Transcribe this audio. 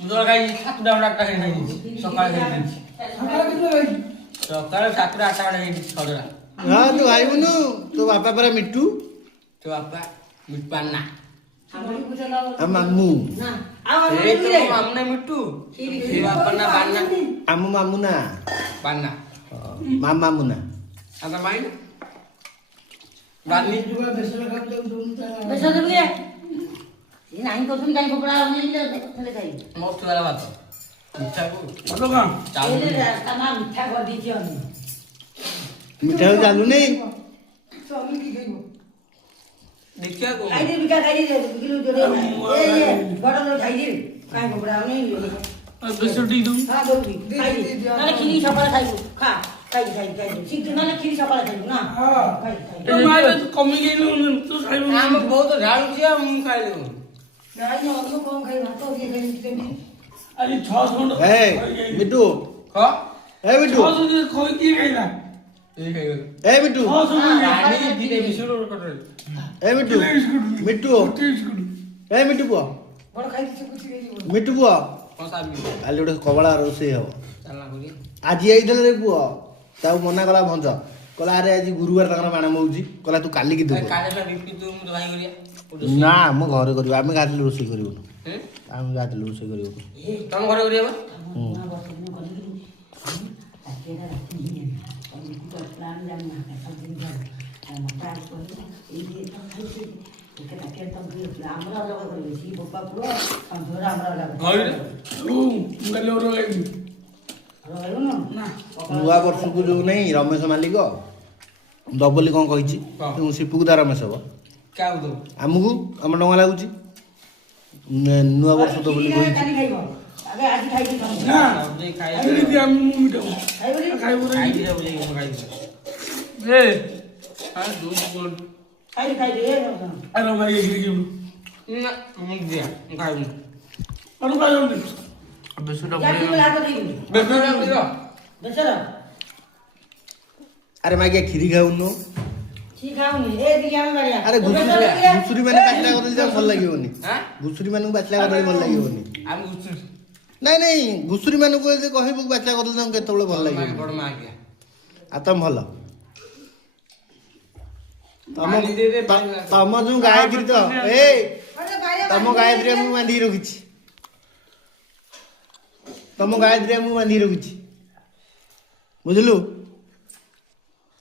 ମୁଁ ଖାଇ 7ଟା 8ଟା ଖାଇ ସକାଳେ ଖାଇ ସକାଳେ 7ଟା 8ଟା ଖାଇ ସଦରା ହଁ ତୁ ଖାଇବୁନୁ ତୋ ବାପା ପରା ମିଟୁ ତୋ ବାପା ମିଟପାନା ମାମୁ ଏ ତ ମାମୁ ନା ମିଟୁ ସେ ବାପା ନା ବାନା ଆମ ମାମୁ ନା ବାନା ମାମା ମୁନା ଆଉ ତା ମାଇନା ବାନି ବେସର ଦେବି ଏ ନାହିଁ କରୁଛନ୍ତି କାଇଁ କପଡ଼ା ନେଇ ଖାଇ ମସ୍ତ ହେଲା ଭାତ ମିଠା କୁ ଭଲ କଣ ଚାଲୁ ତା ମା ମିଠା କରିଦେଇଛି ଆମେ ମିଠା ଚାଲୁନି ଦେଖିଆ କୋ ଖାଇଦେ ମିଠା ଖାଇଦେ କିଲୋ ଜୋରେ ଏ ବଡ଼ ଲୋକ ଖାଇଦେ କାଇଁ କପଡ଼ା ନେଇ ବେସର ଟିକେ ଦଉଁ ହଁ ଦଉବି ଖାଇଦେ ନହେଲେ କ୍ଷୀରି ସକାଳେ ଖାଇବୁ ଖା ଖାଇଦେ ଶୀଘ୍ର ନହେଲେ କ୍ଷୀରି ସକାଳେ ଖାଇବୁ ନା ତୋ ମାଇଲେ କମି ଗେଲୁ ତୁ ଖାଇବୁ ଆମ ବହୁତ ଢାଳୁଛି ଆଉ ମୁଁ ଖାଇଲୁ ନାଇଁ ଅନ୍ୟ କଣ ଖାଇ ଭାତ ଇଏ ଖାଇ ଆଜି 600 ଖଣ୍ଡ ଏ ମିଟୁ ଖ ଏ ମିଟୁ 600 দিয়ে খই কি খাইলা এই খাইগল ଏ ମିଟୁ 600 দিয়ে ପାଣି ଦିଟେ ବିସ୍କୁଟ କଟରେ ଏ ମିଟୁ ମିଟୁ বিস্কুট ଏ ମିଟୁ ପୁଅ ବଡ଼ ଖାଇଛି କିଛି ଖାଇଯିବ ମିଟୁ ପୁଅ କଣ ସାବି କାଲି ଗୋଟେ କବଳା ରୋଷେଇ ହବ ଚାଲନା କରି ଆଜି ହେଇଥିଲେ ରେ ପୁଅ ତାକୁ ମନା କଲା ଭଞ୍ଜ କହିଲା ଆରେ ଆଜି ଗୁରୁବାର ତାଙ୍କର ମାଣ ମଉଜି କହିଲା ତୁ କାଲିକି ଦେବୁ କାରେଲା ବିପି ତୁ ମୁଁ ତ ଭାଇ କରିଆ ନା ଆମ ଘରେ କରିବୁ ଆମେ ଗାଁରେ ରୋଷେଇ କରିବୁନୁ ହେ ଆମେ ଗାଁରେ ରୋଷେଇ କରିବୁନୁ ତମ ଘରେ କରିଆ ବା ঘরে মুগালে ওর না ନୂଆ ବର୍ଷକୁ ଯୋଉ ନାହିଁ ରମେଶ ମାଲିକ ଦବଲି କଣ କହିଛି ଶିପୁକୁ ତା ରମେଶ ହବ କାଉ ଦଉ ଆମକୁ ଆମ ଟଙ୍କା ଲାଗୁଛି ନୂଆ ବର୍ଷ ଦବଲି କହିଛି না ଦେଇ ଖାଇ আরে দি আমি মুমিটা খাইবো রে ଖାଇ ଦିଅ ବୁঝେଇ ମୁଁ ଖାଇ এ আর দুই কোন আরে ভাই এগিয়ে গেল ନା ମୁଁ ଦିଆ ମୁଁ ଖାଇବି আর কাজ নেই ବେସରଟା ବେସରଟା ଦିଅ ଆରେ ମାଗିଆ କ୍ଷୀରି ଖାଉନୁ ଆରେ ଘୁଷୁରୀ ମାନେ ବାଛିଲା କରିଦେଲେ ତାକୁ ଭଲ ଲାଗିବନି ହାଁ ଘୁଷୁରୀ ମାନଙ୍କୁ ବାଛିଲା କରିଦେଲେ ଭଲ ଲାଗିବନି ଆମେ ଗୁଛୁ ନାଇଁ ନାଇଁ ଘୁଷୁରୀ ମାନଙ୍କୁ ଯଦି କହିବୁ ବାଛିଲା କରିଦେଲେ ତାଙ୍କୁ କେତେବେଳେ ଭଲ ଲାଗିବନି ବଡ଼ ମା ଆଜ୍ଞା ଆଉ ତମ ଭଲ ତମ ପାଣି ଦେ ଦେ, ପାଣି ଦେ। ତମ ଯୋଉ ଗାୟତ୍ରୀ ତ ଏ ତମ ଗାୟତ୍ରୀ ମୁଁ ବାନ୍ଧିକି ରଖିଛି ତମ ଗାୟତ୍ରୀ ମୁଁ ବାନ୍ଧିକି ରଖିଛି ବୁଝିଲୁ